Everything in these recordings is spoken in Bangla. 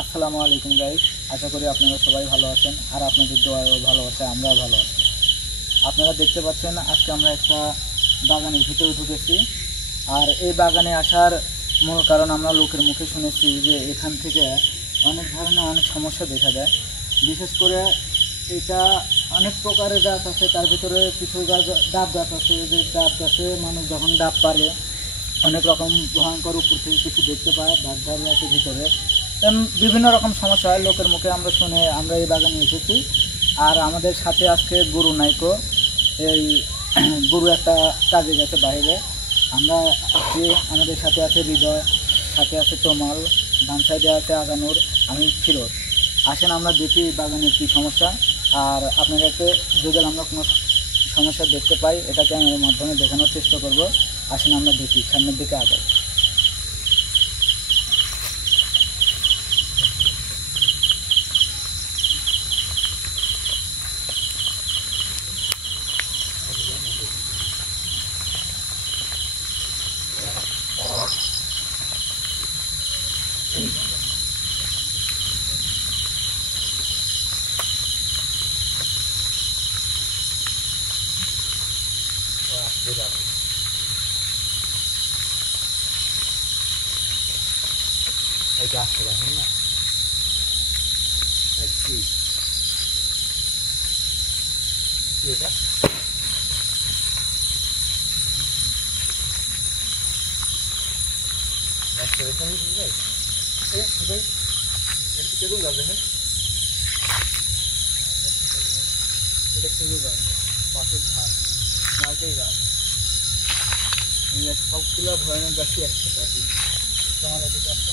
আসসালামু আলাইকুম গাইস, আশা করি আপনারা সবাই ভালো আছেন আর আপনাদের দোয়ায়ও ভালোবাসা আমরাও ভালো আছি। আপনারা দেখতে পাচ্ছেন আজকে আমরা একটা বাগানের ভিতরে ঢুকেছি। আর এই বাগানে আসার মূল কারণ আমরা লোকের মুখে শুনেছি যে এখান থেকে অনেক ধরনের অনেক সমস্যা দেখা যায়। বিশেষ করে এটা অনেক প্রকারের গাছ আছে, তার ভিতরে কিছু গাছ ডাব গাছ আছে, যে ডাব গাছে মানুষ যখন ডাব পারে অনেক রকম ভয়ঙ্কর উপর থেকে কিছু দেখতে পায়, বাঘধারী আছে ভিতরে, বিভিন্ন রকম সমস্যা হয় লোকের মুখে আমরা শুনে আমরা এই বাগানে এসেছি। আর আমাদের সাথে আজকে গুরু নাইকো, এই গুরু একটা কাজে গেছে বাইরে। আমরা আজকে আমাদের সাথে আছে হৃদয়, সাথে আছে তোমাল, ডান সাইডে আছে আগানুর, আমি ফিরোজ। আসেন আমরা দেখি বাগানের কী সমস্যা, আর আপনাদেরকে যদি আমরা কোনো সমস্যা দেখতে পাই এটাকে আমি এর মাধ্যমে দেখানোর চেষ্টা করব। আসেন আমরা দেখি, সামনের দিকে আগাই। এটা আসতে দেখেন না, এটা খেজুর গাছ, দেখেন এটা খেজুর গাছ, মাছের ধার, নারকেল গাছ, সবগুলো ভয়ানক গাছই একসাথে আর কি। তোমার দিকে আসতে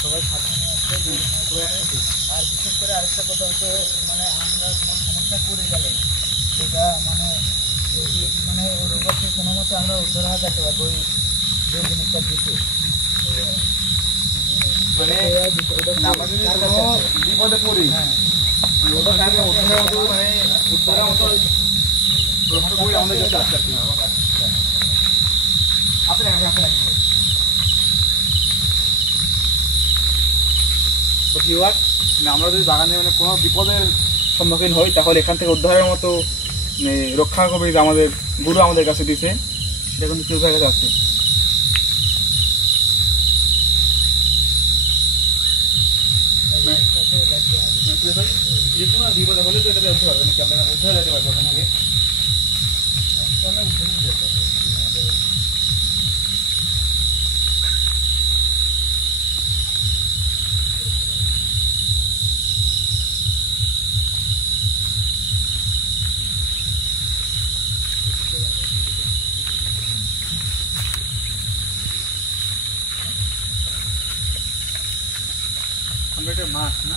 সবাই সাথে নিয়ে আসবে। আর বিশেষ করে আরেকটা কথা হচ্ছে, মানে আমরা কোনো সমস্যা করে গেলে সেটা মানে ওদের পক্ষে কোনো মতো আমরা উদ্ধার হয়ে যেতে পারবো ওই যে জিনিসটা দিতে। বিপদে পড়ি, হ্যাঁ উদ্ধারের মতো আমাদের কাছে আসতে তো ভিউয়ার, আমরা যদি বাগানে কোনো বিপদের সম্মুখীন হই তাহলে এখান থেকে উদ্ধারের মতো রক্ষা করবে যে আমাদের গুরু আমাদের কাছে দিছে, সেটা কিন্তু কেউ কাছে আছে। যে কোনো বিপদে হলে তো এটাতে উঠতে পারবে নাকি, আমরা উদ্ধার যেতে পারবো ওখান থেকে। আমরা এটা মাছ না,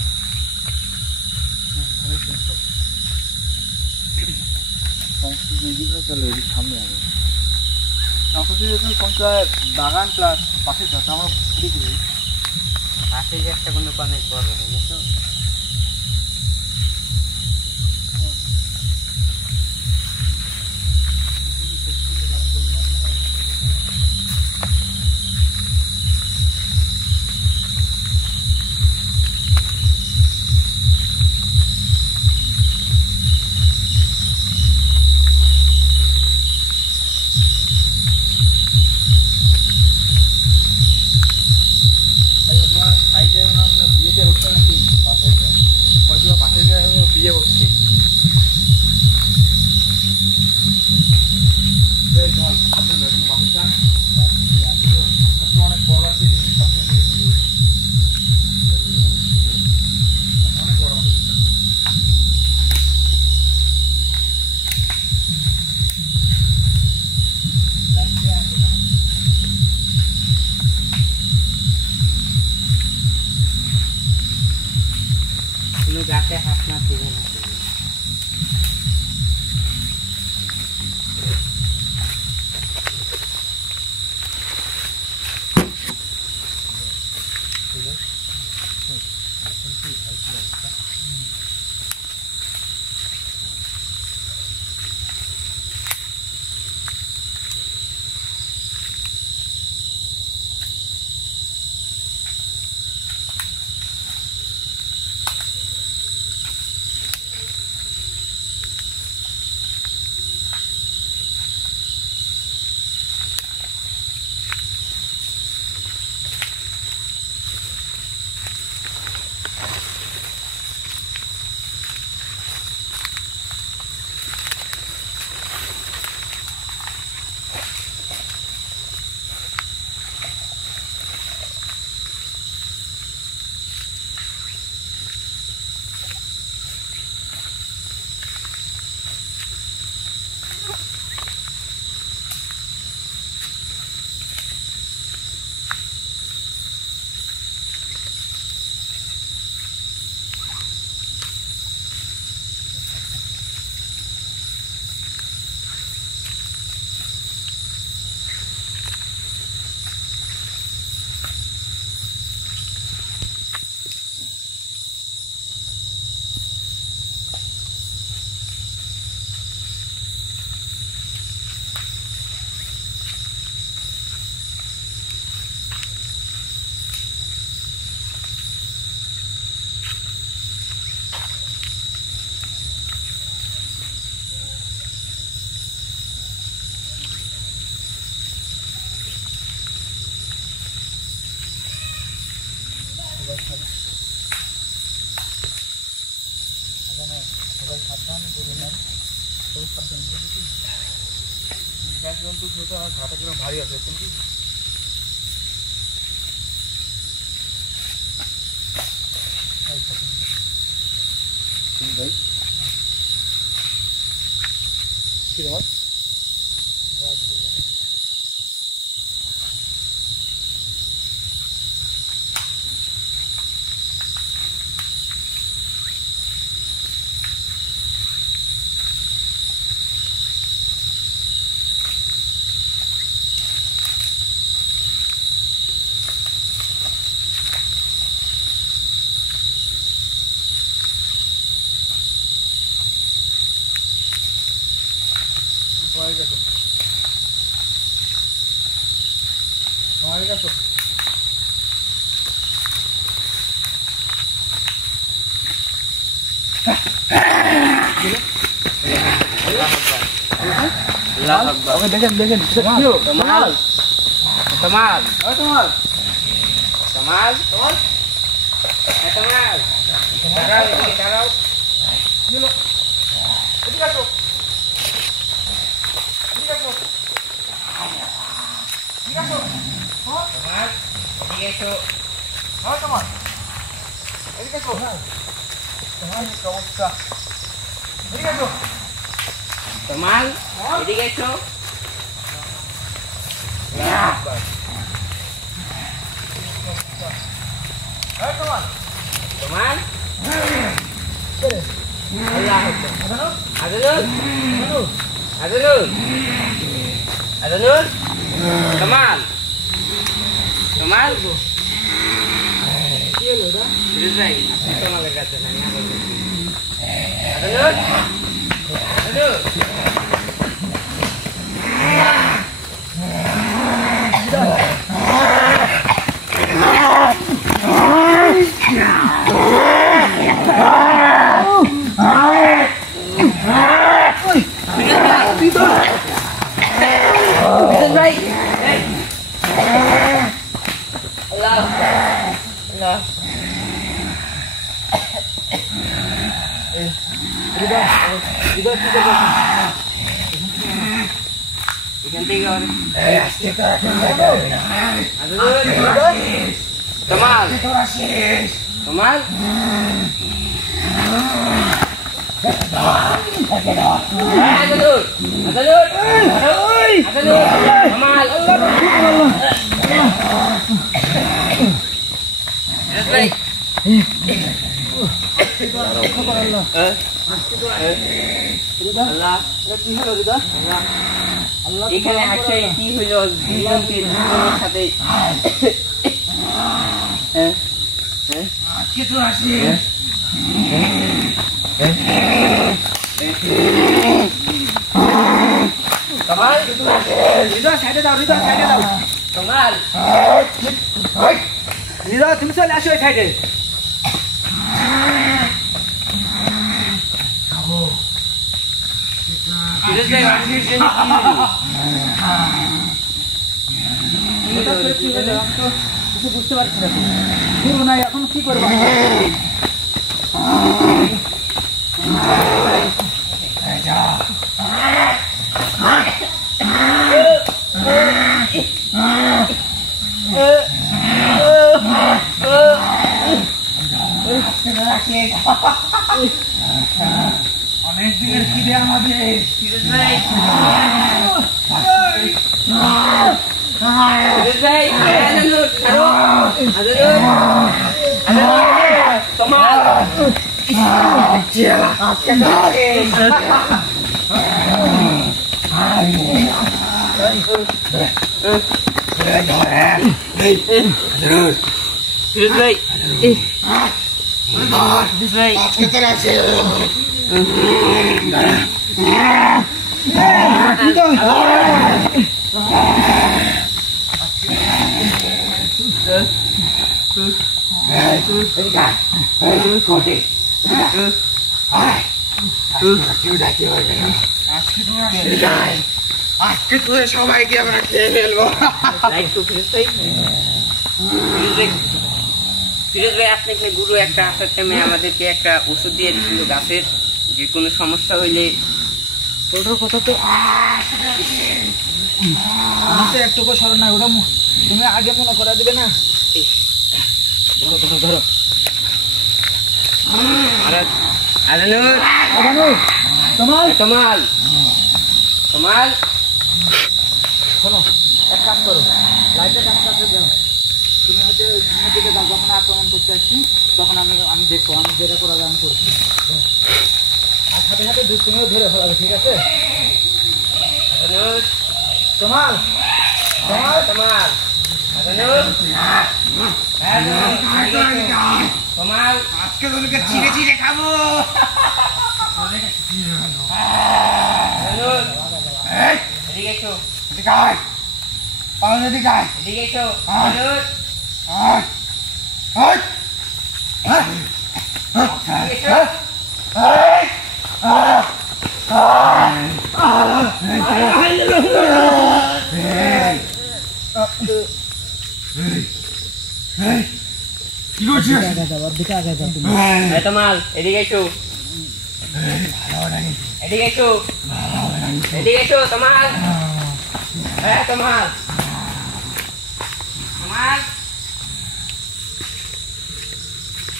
সামনে আগে পঞ্চায়েত বাগান প্লাস পাশে চাষ আমরা পাশে যে একটা কোনো অনেক বড় হয়ে গেছে। বিয়েতে হচ্ছে নাকি পাশের বিয়ে হচ্ছে, অনেক বড় আছে, অনেক বড় কোনো গাছে হাত না দিবে না। সবাই সাবধান করে নেন। ঘাটা কিরকম ভারী আছে কিন্তু ভাই কি রকম हमारे का तो देखें देखें कमाल कमाल कमाल कमाल कमाल कमाल ये लो इधर तो Teman, ini itu. Oh teman, ini kan tuh. Teman, kau usah. Ini kan tuh. Teman, ini kan tuh. Ya. Ayo teman. Teman. Allah. Ada nur. Ada nur. Ada nur. Teman. Kemal, iya loh dah. Selesai. Kita malah kata nanya apa tu? Aduh, aduh. Selesai. Allah. Allah. Ikan tiga orang. Kemal. Kemal. Adalur. Adalur. Adalur. Kemal. Baik. Allah. এখানে একটা কি হলো দুজন তিনজনের সাথে কিছু আছে কামাল রিদা সাইডে দাও রিদা সাইডে দাও কামাল রিদা তুমি চলে আসো এই সাইডে বুঝতে পারছি না শুরু নাই এখন কি করবো অনেক দিনের খিদে আমাদের আজকে তোদের সবাইকে আমরা খেয়ে ফেলবো ফিরোজ ভাই আপনি গুরু একটা আসার টাইমে আমাদেরকে একটা ওষুধ দিয়ে দিয়েছিল গাছের যে কোনো সমস্যা হইলে ওটার কথা তো আমার তো একটুকু স্মরণ নাই। ওটা তুমি আগে মনে করা দেবে না। ধরো ধরো ধরো। আজানুর তোমাল তোমাল তোমাল শোনো, এক কাম করো, লাইটটা আমার কাছে দাও। তুমি হচ্ছে সামনের দিকে যাও, যখন আক্রমণ করতে আসছি তখন আমি দেখবো, আমি যেটা করা যায় আমি করছি। আর সাথে সাথে তুমিও ধরে ফেলাবে, ঠিক আছে? আজানুর তোমাল তোমাল তোমাল আজানুর তোমাল আজকে তোকে চিড়ে চিড়ে খাবো। আজানুর এদিকে এসো এদিকে আয়, পালন এদিকে আয়। এদিকে এসো আজানুর আয়, আয়, আয়, এদিকে এসো কি করছিস? এই তোমাল এদিকে এসো এদিকে এসো এদিকে এসো তোমাল হ্যাঁ তোমাল তোমাল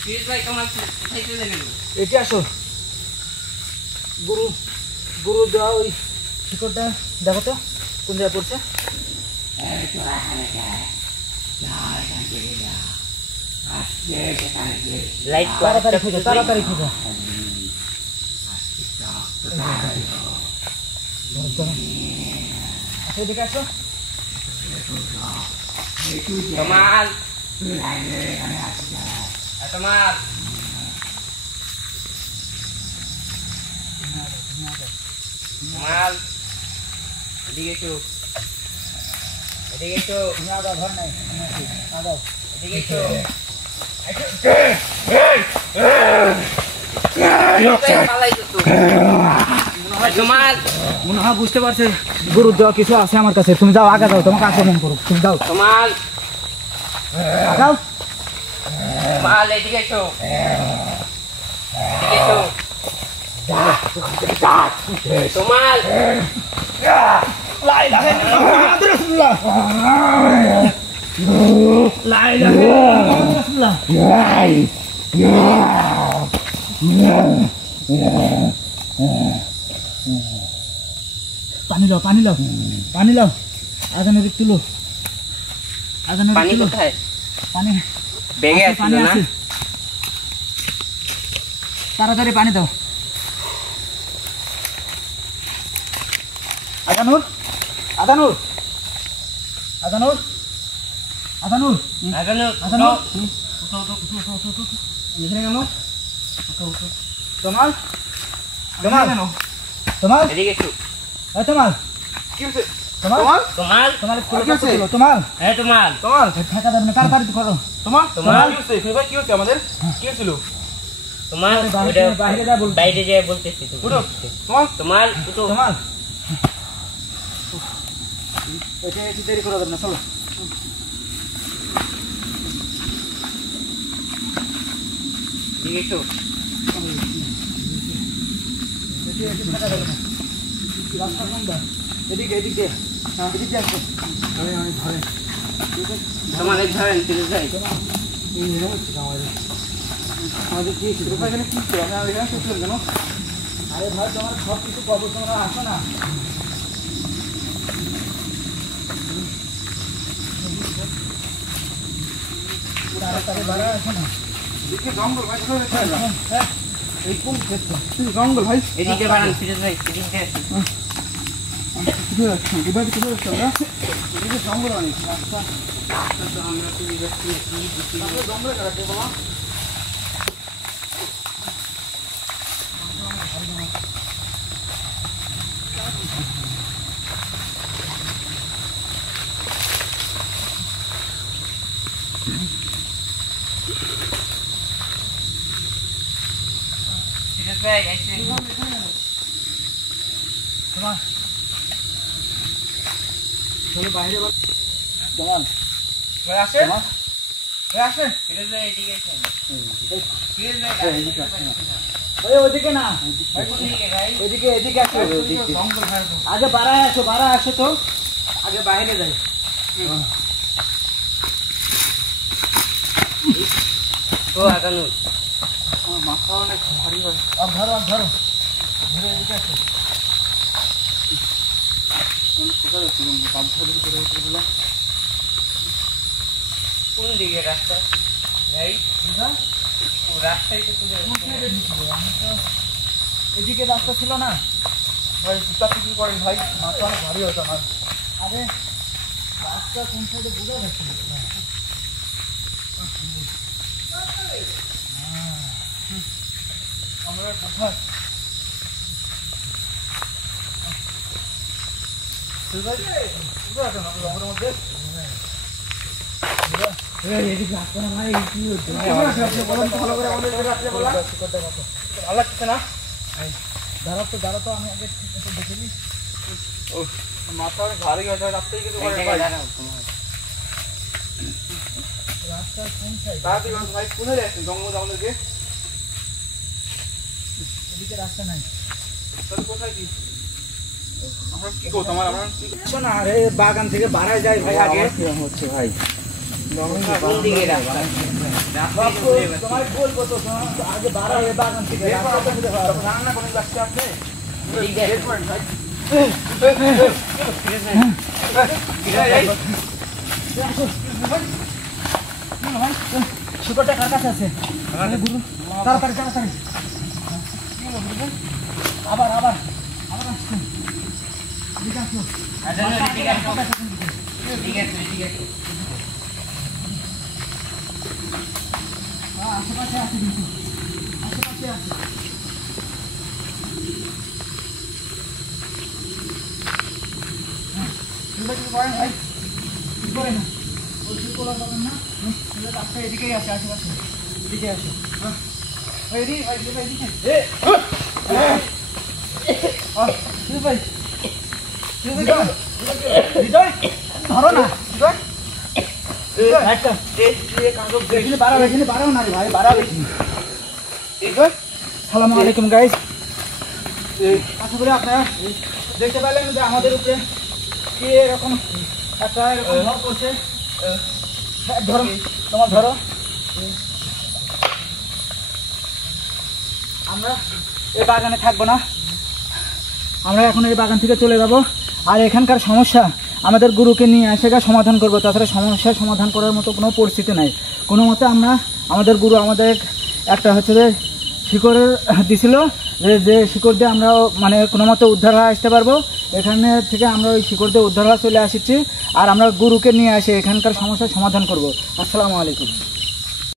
প্লিজ ভাই তোমাল কোথায় চলে গেল এটি আসো। গুরু গুরু দেওয়া ওই শিকড়টা দেখো তো কোন জায়গায় পড়ছে। লাইট তাড়াতাড়ি খুঁজো, তাড়াতাড়ি খুঁজো। আচ্ছা, এদিকে আসো। তোমাল তোমাল তোমাল এদিকে এসো এদিকে এসো তুমি আগাও, ভয় নাই, আমি আছি, আগাও। এদিকে এসো তোমাল মনে হয় বুঝতে পারছে গুরু দেওয়া কিছু আছে আমার কাছে। তুমি যাও, আগা যাও, তোমাকে আক্রমণ করো। তুমি যাও, তোমাল আগাও। তোমাল এদিকে এসো এদিকে এসো তোমাল লা ইলাহা ইল্লাল্লাহ মুহাম্মাদুর রাসূলুল্লাহ, লা ইলাহা ইল্লাল্লাহ মুহাম্মাদুর রাসূলুল্লাহ। পানি লাও, পানি লাও, পানি লাও। আজানের দিক তুলো, আজানের পানি দিক তুলো। কোথায় পানি ব্যাগে আছে, পানি আসছিল না আছে। তাড়াতাড়ি পানি দাও। আজানুর আজানুর আজানুর আজানুর আজানুর আজানুর উঠো এখানে কেন? তোমাল তোমাল তোমাল এদিকে এসো এই তোমাল কি হয়েছে? তোমাল তোমাল তোমাল ফুল কি আছে? তোমাল হ্যাঁ তোমাল তোমার ঢাকা দেবে না, তাড়াতাড়ি করো। তোমার তোমার? কি হচ্ছে? ভাই কি হচ্ছে আমাদের? কি হয়েছিল? তোমাল বাইরে বাইরে যা বল। বাইরে যেয়ে বলতেছি উঠো। তোমার তোমাল উঠো তোমাল এটা একটু দেরি করে দেবে না, চলো। এদিকে এসো রাস্তা কোনটা? এদিকে এদিকে এদিকে আসো। আমি ধরে তোমাল এক ধরেন ফিরোজ ভাই আমাদের কি ছিল? এখানে কি হচ্ছে? আমি এখানে শুনছিলাম কেন? আরে ভাই, তোমার সব কিছু খবর তোমরা আসো না। তাড়াতাড়ি বাড়া আসো না। এদিকে জঙ্গল ভাই, কোথায় যাচ্ছেন? হ্যাঁ, এই কোন ক্ষেত্র? জঙ্গল ভাই, এদিকে বাড়ান ফিরোজ ভাই এদিকে আসুন কোথায় যাচ্ছেন? এবার কোথায় যাচ্ছেন আমরা? এদিকে জঙ্গল অনেক রাস্তা। আমরা তো যাচ্ছি জঙ্গলে কাটে বাবা। ফিরোজ ভাই আসেন তোমার চলো বাইরে বল। তোমার ভাই আসে? ভাই আসে? ফিরোজ ভাই এদিকে আসেন এই, ফিরোজ ভাই এদিকে আসেন। ওই ওদিকে না, কোন দিকে ভাই? এদিকে এদিকে আসো। জঙ্গল হয় তো। আগে বাড়ায় আসো তো, আগে বাইরে যাই। ও আগানো আমার মাথা অনেক ভারী হয়। আর ধরো ধরে এদিকে আসো। কোথায় যাচ্ছি বাধ্য করে বললাম কোন দিকে রাস্তা ভাই? ও রাস্তায় তো চলে যাচ্ছে। এদিকে রাস্তা ছিল না? ভাই চিৎকার কি করেন ভাই, মাথা অনেক ভারী হতো আমার। আরে রাস্তা কোন সাইডে বোঝা যাচ্ছে না। আমরা কোথায় জঙ্গলের মধ্যে এদিকে আসো না ভাই, কি হচ্ছে? বলুন তো ভালো করে আমাদের রাত্রে বলা ভালো লাগছে না। দাঁড়া তো আমি আগে ঠিক মতো দেখে নিই। ও মাথা অনেক ভারী হয়েছে, রাত্রে কিছু এই করেন জায়গায় ভাই। দাঁড়াও তোমার। রাস্তা কোন সাইড? তাড়াতাড়ি বলুন ভাই, কোথায় যাচ্ছেন জঙ্গল আমাদেরকে? এদিকে রাস্তা নাই। তাহলে কোথায় কি আমরা কি করতাম? আমরা শোন না, আরে বাগান থেকে বাড়ায় যায় ভাই আগে। হচ্ছে ভাই কোন দিকে রাস্তা? রাস্তায় তো চলে যাচ্ছে। তোমার বলবো তো, আগে বাড়ায় বাগান থেকে। রাস্তা তো বুঝতে পারো। রান্না করে যাচ্ছে আপনি এদিকে বের করেন ভাই। শিকড়টা কার কাছে আছে? তাড়াতাড়ি আবার আসছে। এদিকে আসো। আগানো এদিকে আসো। এদিকে আসো, এদিকে আসো। আশেপাশে আছে কিন্তু, আশেপাশে আছে। কিছু করেন ভাই। কি করে না? ওই শিকড় বাগান না? রাস্তা এদিকেই আছে, আশেপাশে। এদিকে আসো। ভাই এদিকে ভাই, এদিকে ভাই হৃদয় ধরো না। বাড়াও না রে ভাই, বাড়াও বেশি। সালামু আলাইকুম গাইস। আশা করি আপনারা দেখতে পেলেন যে আমাদের উপরে কি এরকম একটা এরকম ঝড় পড়ছে। ধরো, তোমার ধরো। আমরা এই বাগানে থাকবো না, আমরা এখন এই বাগান থেকে চলে যাব। আর এখানকার সমস্যা আমাদের গুরুকে নিয়ে এসে সমাধান করবো, তাছাড়া সমস্যার সমাধান করার মতো কোনো পরিস্থিতি নাই। কোনো মতে আমরা আমাদের গুরু আমাদের একটা হচ্ছে যে শিকড়ের দিছিল, যে শিকড় দিয়ে আমরা মানে কোনো মতে উদ্ধার হয়ে আসতে পারবো। এখানে থেকে আমরা ওই শিকড় দিয়ে উদ্ধার হয়ে চলে আসছি, আর আমরা গুরুকে নিয়ে এসে এখানকার সমস্যার সমাধান করব। আসসালামু আলাইকুম।